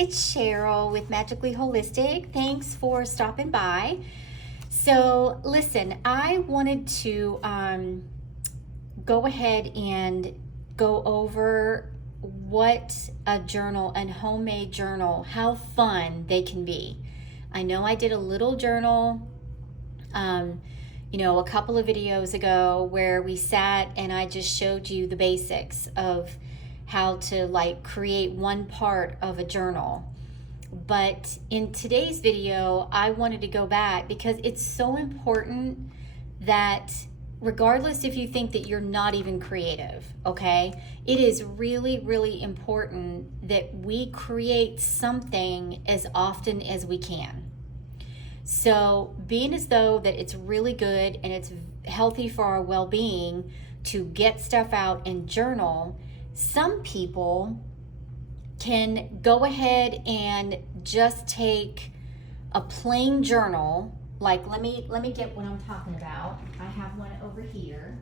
it's Cheryl with Magically Holistic. Thanks for stopping by. So listen, I wanted to go ahead and go over what a journal and homemade journal, how fun they can be. I know I did a little journal a couple of videos ago where we sat and I just showed you the basics of how to create one part of a journal. But in today's video, I wanted to go back because it's so important that regardless if you think that you're not even creative, okay, it is really, really important that we create something as often as we can. So being as though that it's really good and it's healthy for our well-being to get stuff out and journal, some people can go ahead and just take a plain journal. Like, let me get what I'm talking about. I have one over here.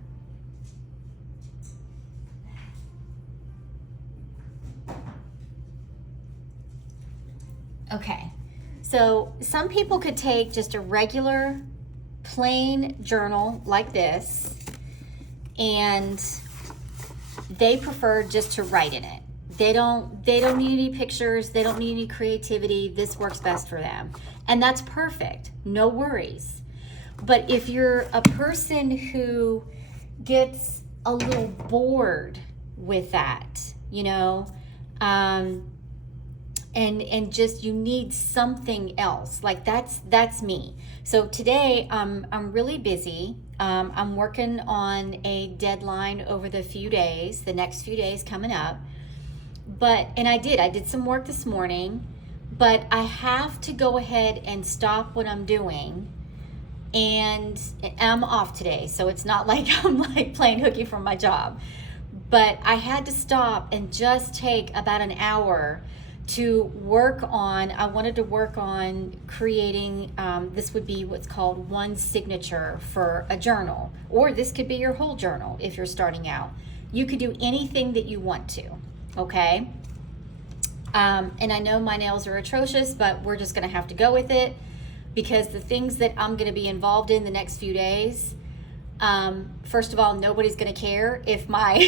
Okay. So some people could take just a regular plain journal like this, and they prefer just to write in it. They don't need any pictures, they don't need any creativity. This works best for them. And that's perfect. No worries. But if you're a person who gets a little bored with that, and just you need something else, like that's me. So today I'm really busy. I'm working on a deadline over the next few days coming up. I did some work this morning, but I have to go ahead and stop what I'm doing, and I'm off today, so it's not like I'm playing hooky from my job. But I had to stop and just take about an hour to I wanted to work on creating, this would be what's called one signature for a journal, or this could be your whole journal if you're starting out. You could do anything that you want to, okay? And I know my nails are atrocious, but we're just gonna have to go with it because the things that I'm gonna be involved in the next few days, first of all, nobody's gonna care if my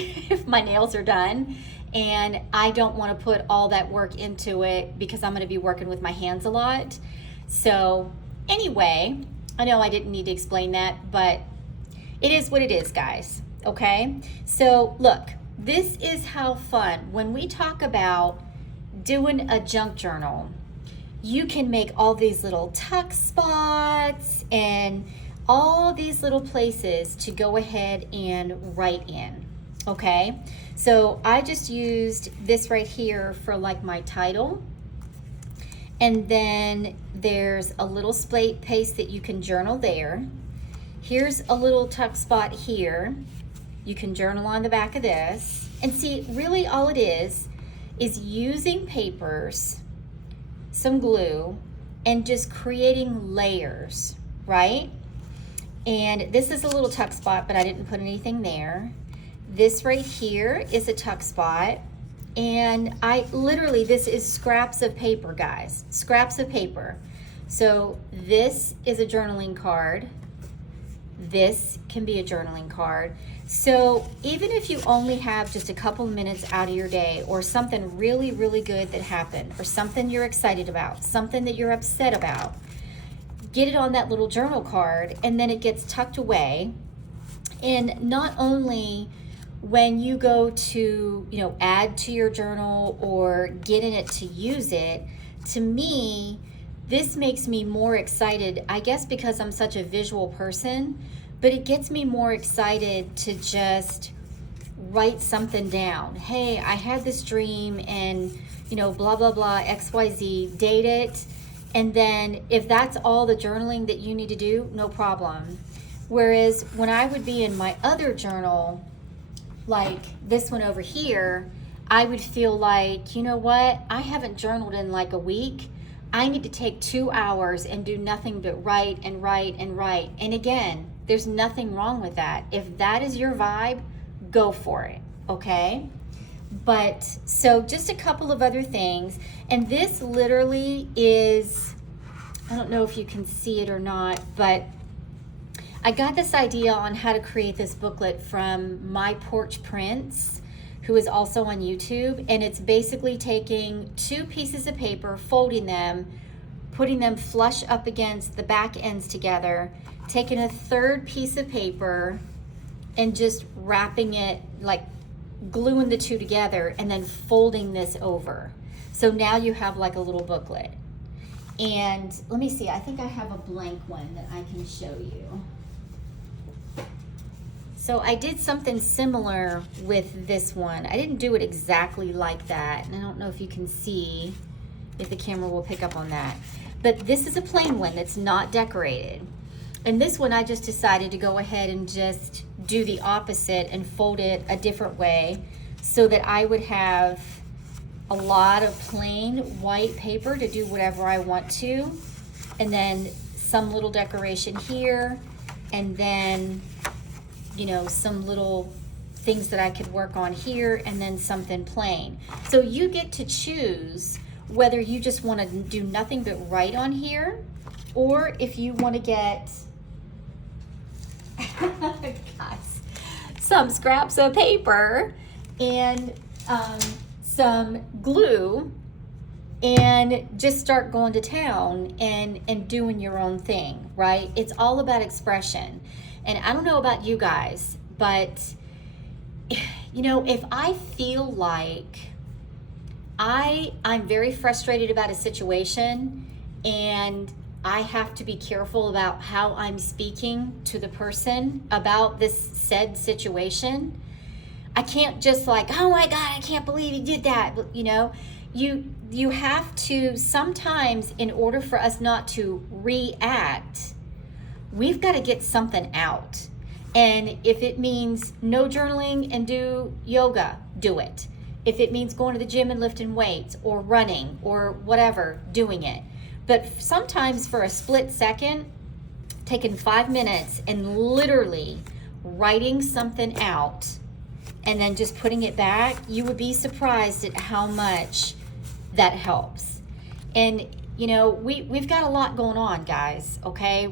nails are done. And I don't want to put all that work into it because I'm going to be working with my hands a lot. So anyway, I know I didn't need to explain that, but it is what it is, guys. Okay? So look, this is how fun. When we talk about doing a junk journal, you can make all these little tuck spots and all these little places to go ahead and write in. Okay, so I just used this right here for my title, and then there's a little space that you can journal there. Here's a little tuck spot here. You can journal on the back of this, and see, really all it is using papers, some glue, and just creating layers, right? And this is a little tuck spot, but I didn't put anything there. This right here is a tuck spot, and this is scraps of paper, guys, scraps of paper. So this is a journaling card. This can be a journaling card. So even if you only have just a couple minutes out of your day, or something really, really good that happened, or something you're excited about, something that you're upset about, get it on that little journal card, and then it gets tucked away. And not only when you go to, add to your journal or get in it to use it, to me, this makes me more excited, I guess because I'm such a visual person, but it gets me more excited to just write something down. Hey, I had this dream and, blah, blah, blah, XYZ, date it. And then if that's all the journaling that you need to do, no problem. Whereas when I would be in my other journal, like this one over here, I would feel like, you know what? I haven't journaled in a week. I need to take 2 hours and do nothing but write and write and write. And again, there's nothing wrong with that. If that is your vibe, go for it, okay? But so just a couple of other things. And this literally is, I don't know if you can see it or not, but I got this idea on how to create this booklet from My Porch Prince, who is also on YouTube. And it's basically taking 2 pieces of paper, folding them, putting them flush up against the back ends together, taking a 3rd piece of paper and just wrapping it, like gluing the 2 together, and then folding this over. So now you have like a little booklet. And let me see, I think I have a blank one that I can show you. So I did something similar with this one. I didn't do it exactly like that, and I don't know if you can see, if the camera will pick up on that. But this is a plain one that's not decorated. And this one I just decided to go ahead and just do the opposite and fold it a different way so that I would have a lot of plain white paper to do whatever I want to, and then some little decoration here, and then, you know, some little things that I could work on here, and then something plain. So you get to choose whether you just want to do nothing but write on here, or if you want to get guys, some scraps of paper and some glue, and just start going to town and doing your own thing, right? It's all about expression. And I don't know about you guys, but you know, if I feel like I'm very frustrated about a situation and I have to be careful about how I'm speaking to the person about this said situation, I can't just like, oh my God, I can't believe he did that. You know, you have to sometimes, in order for us not to react, we've got to get something out. And if it means no journaling and do yoga, do it. If it means going to the gym and lifting weights or running or whatever, doing it. But sometimes for a split second, taking 5 minutes and literally writing something out and then just putting it back, you would be surprised at how much that helps. And you know, we've got a lot going on, guys, okay?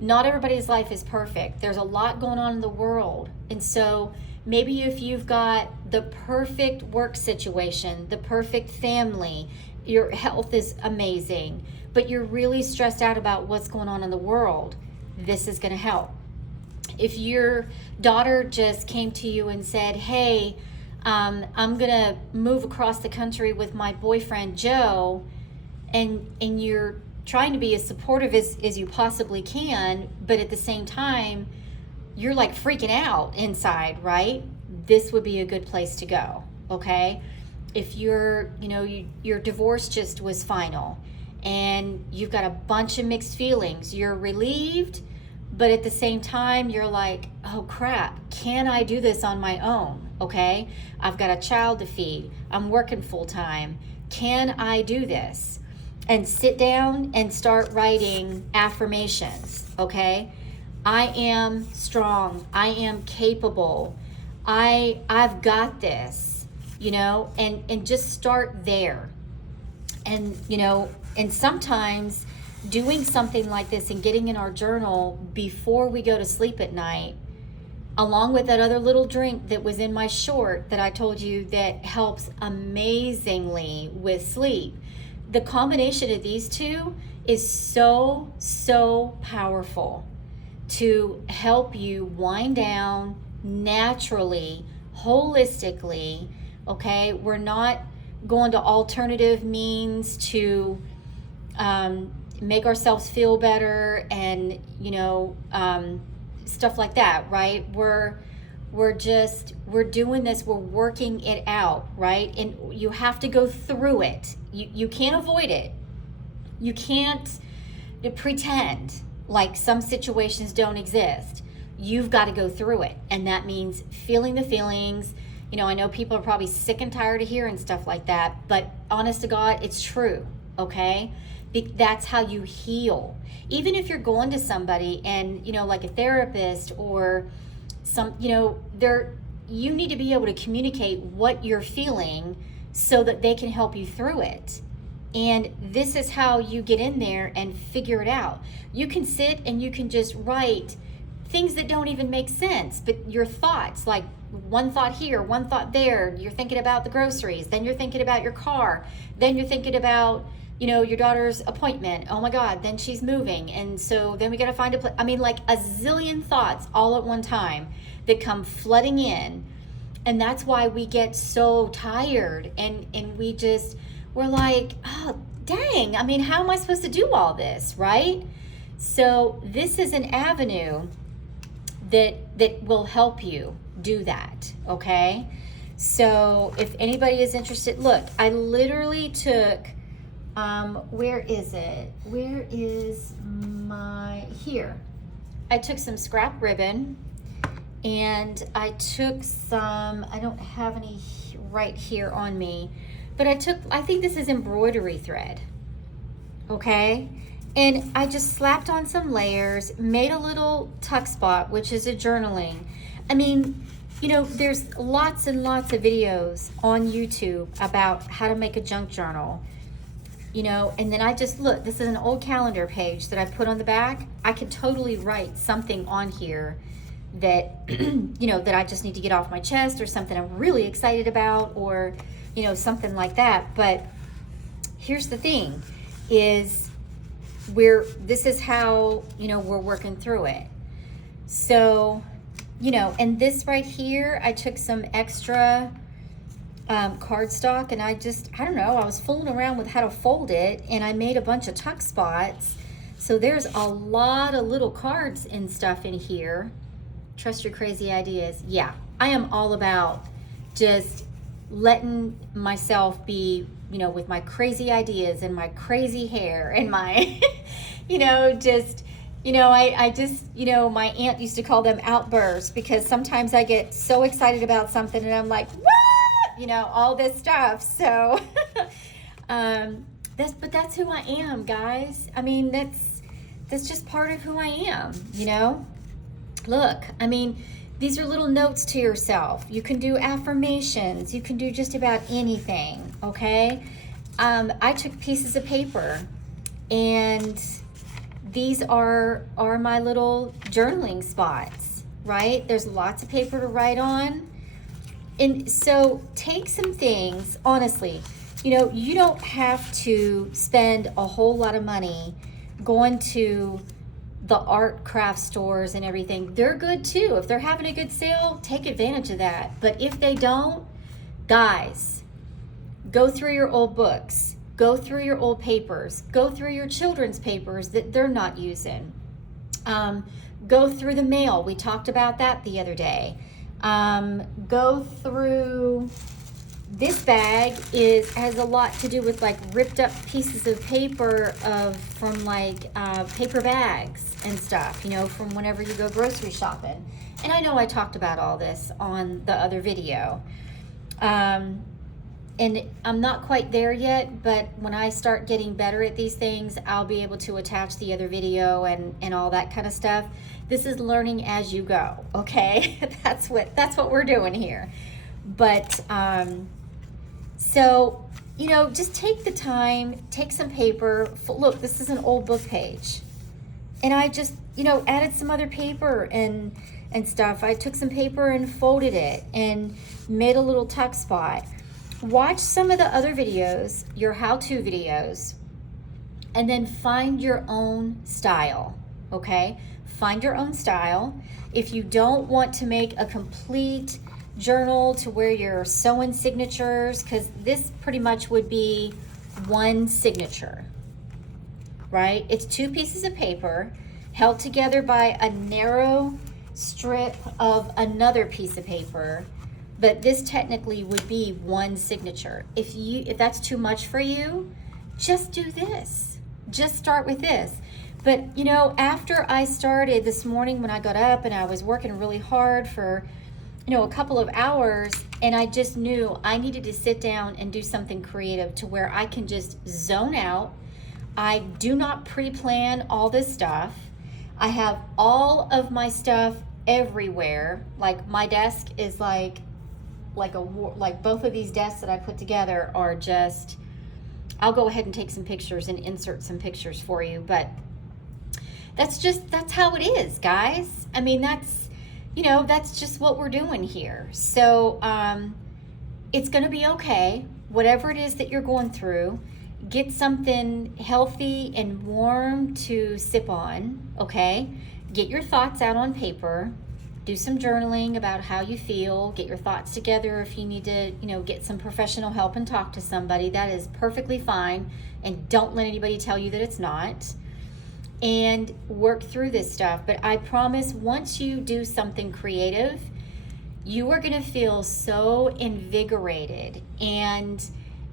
Not everybody's life is perfect. There's a lot going on in the world. And so maybe if you've got the perfect work situation, the perfect family, your health is amazing, but you're really stressed out about what's going on in the world, this is going to help. If your daughter just came to you and said, hey, I'm going to move across the country with my boyfriend, Joe, and you're trying to be as supportive as you possibly can, but at the same time, you're like freaking out inside, right? This would be a good place to go, okay? If your divorce just was final and you've got a bunch of mixed feelings, you're relieved, but at the same time, you're like, oh crap, can I do this on my own, okay? I've got a child to feed, I'm working full time, can I do this? And sit down and start writing affirmations, okay? I am strong, I am capable, I've got this. You know, and just start there. And, you know, and sometimes doing something like this and getting in our journal before we go to sleep at night, along with that other little drink that was in my short that I told you that helps amazingly with sleep. The combination of these two is so, so powerful to help you wind down naturally, holistically. Okay, we're not going to alternative means to make ourselves feel better and, you know, stuff like that, right? We're doing this, we're working it out, right? And you have to go through it. You can't avoid it. You can't pretend like some situations don't exist. You've got to go through it. And that means feeling the feelings. You know, I know people are probably sick and tired of hearing stuff like that, but honest to God, it's true, okay? That's how you heal. Even if you're going to somebody and, you know, like a therapist or some, you know, you need to be able to communicate what you're feeling so that they can help you through it. And this is how you get in there and figure it out. You can sit and you can just write things that don't even make sense, but your thoughts, like one thought here, one thought there. You're thinking about the groceries, then you're thinking about your car, then you're thinking about, your daughter's appointment. Oh my God, then she's moving. And so then we got to find a place. I mean, like a zillion thoughts all at one time that come flooding in. And that's why we get so tired and we're like, oh, dang. I mean, how am I supposed to do all this, right? So this is an avenue that will help you do that, okay? So if anybody is interested, look, I literally took, where is it? Where is here. I took some scrap ribbon and I took some, I don't have any right here on me, but I think this is embroidery thread, okay? And I just slapped on some layers, made a little tuck spot, which is a journaling. I mean, there's lots and lots of videos on YouTube about how to make a junk journal, and then I just, look, this is an old calendar page that I put on the back. I could totally write something on here that, that I just need to get off my chest, or something I'm really excited about, or, something like that. But here's the thing is, this is how, we're working through it. So, and this right here, I took some extra cardstock, and I don't know, I was fooling around with how to fold it, and I made a bunch of tuck spots. So there's a lot of little cards and stuff in here. Trust your crazy ideas. Yeah, I am all about just letting myself be, with my crazy ideas and my crazy hair and my, I just, my aunt used to call them outbursts, because sometimes I get so excited about something and I'm like, what? All this stuff. So, that's who I am, guys. I mean, that's just part of who I am, Look, I mean, these are little notes to yourself. You can do affirmations. You can do just about anything, okay? I took pieces of paper, and these are my little journaling spots, right? There's lots of paper to write on. And so take some things, honestly, you don't have to spend a whole lot of money going to the art craft stores and everything. They're good too. If they're having a good sale, take advantage of that. But if they don't, guys, go through your old books, go through your old papers, go through your children's papers that they're not using. Go through the mail. We talked about that the other day. Go through, this bag has a lot to do with like ripped up pieces of paper from like paper bags and stuff, from whenever you go grocery shopping. And I know I talked about all this on the other video. And I'm not quite there yet, but when I start getting better at these things, I'll be able to attach the other video and all that kind of stuff. This is learning as you go, okay? That's what we're doing here. But so, just take the time, take some paper. Look, this is an old book page. And I just, added some other paper and stuff. I took some paper and folded it and made a little tuck spot. Watch some of the other videos, your how-to videos, and then find your own style, okay? Find your own style. If you don't want to make a complete journal to where you're sewing signatures, because this pretty much would be one signature, right? It's two pieces of paper held together by a narrow strip of another piece of paper, but this technically would be one signature. If that's too much for you, just do this. Just start with this. But after I started this morning, when I got up and I was working really hard for a couple of hours, and I just knew I needed to sit down and do something creative to where I can just zone out. I do not pre-plan all this stuff. I have all of my stuff everywhere. Like my desk is like like both of these desks that I put together are just, I'll go ahead and take some pictures and insert some pictures for you, but that's how it is, guys. I mean, that's just what we're doing here. So it's going to be okay. Whatever it is that you're going through, get something healthy and warm to sip on, okay? Get your thoughts out on paper. Do some journaling about how you feel. Get your thoughts together. If you need to, get some professional help and talk to somebody, that is perfectly fine. And don't let anybody tell you that it's not. And work through this stuff. But I promise, once you do something creative, you are going to feel so invigorated, and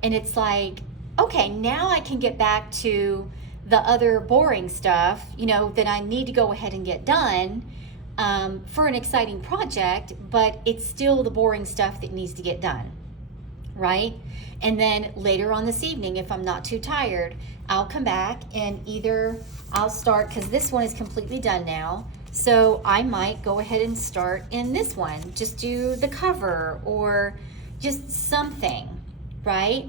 it's like, okay, now I can get back to the other boring stuff, that I need to go ahead and get done for an exciting project, but it's still the boring stuff that needs to get done, right? And then later on this evening, if I'm not too tired, I'll come back and either I'll start, because this one is completely done now, so I might go ahead and start in this one, just do the cover or just something, right?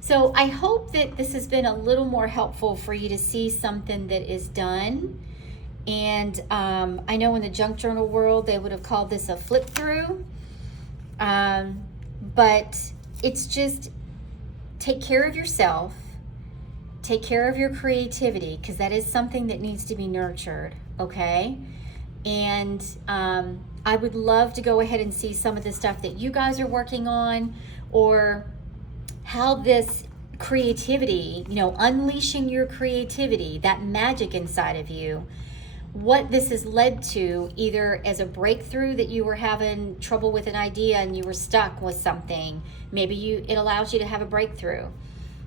So I hope that this has been a little more helpful for you to see something that is done. And I know in the junk journal world, they would have called this a flip through. But it's just, take care of yourself, take care of your creativity, because that is something that needs to be nurtured, okay? And I would love to go ahead and see some of the stuff that you guys are working on, or how this creativity, unleashing your creativity, that magic inside of you, what this has led to, either as a breakthrough that you were having trouble with an idea and you were stuck with something. Maybe it allows you to have a breakthrough.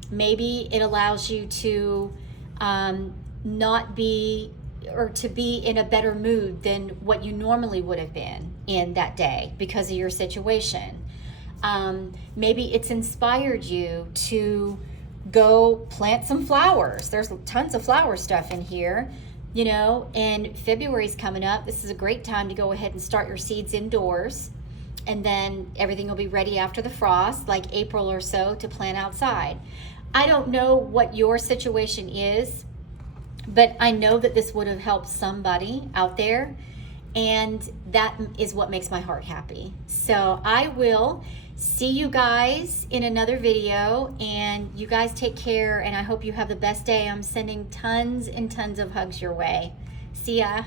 Maybe it allows you to not be, or to be in a better mood than what you normally would have been in that day because of your situation. Maybe it's inspired you to go plant some flowers. There's tons of flower stuff in here, and February's coming up. This is a great time to go ahead and start your seeds indoors, and then everything will be ready after the frost, like April or so, to plant outside. I don't know what your situation is, but I know that this would have helped somebody out there, and that is what makes my heart happy. So I will see you guys in another video, and you guys take care, and I hope you have the best day. I'm sending tons and tons of hugs your way. See ya.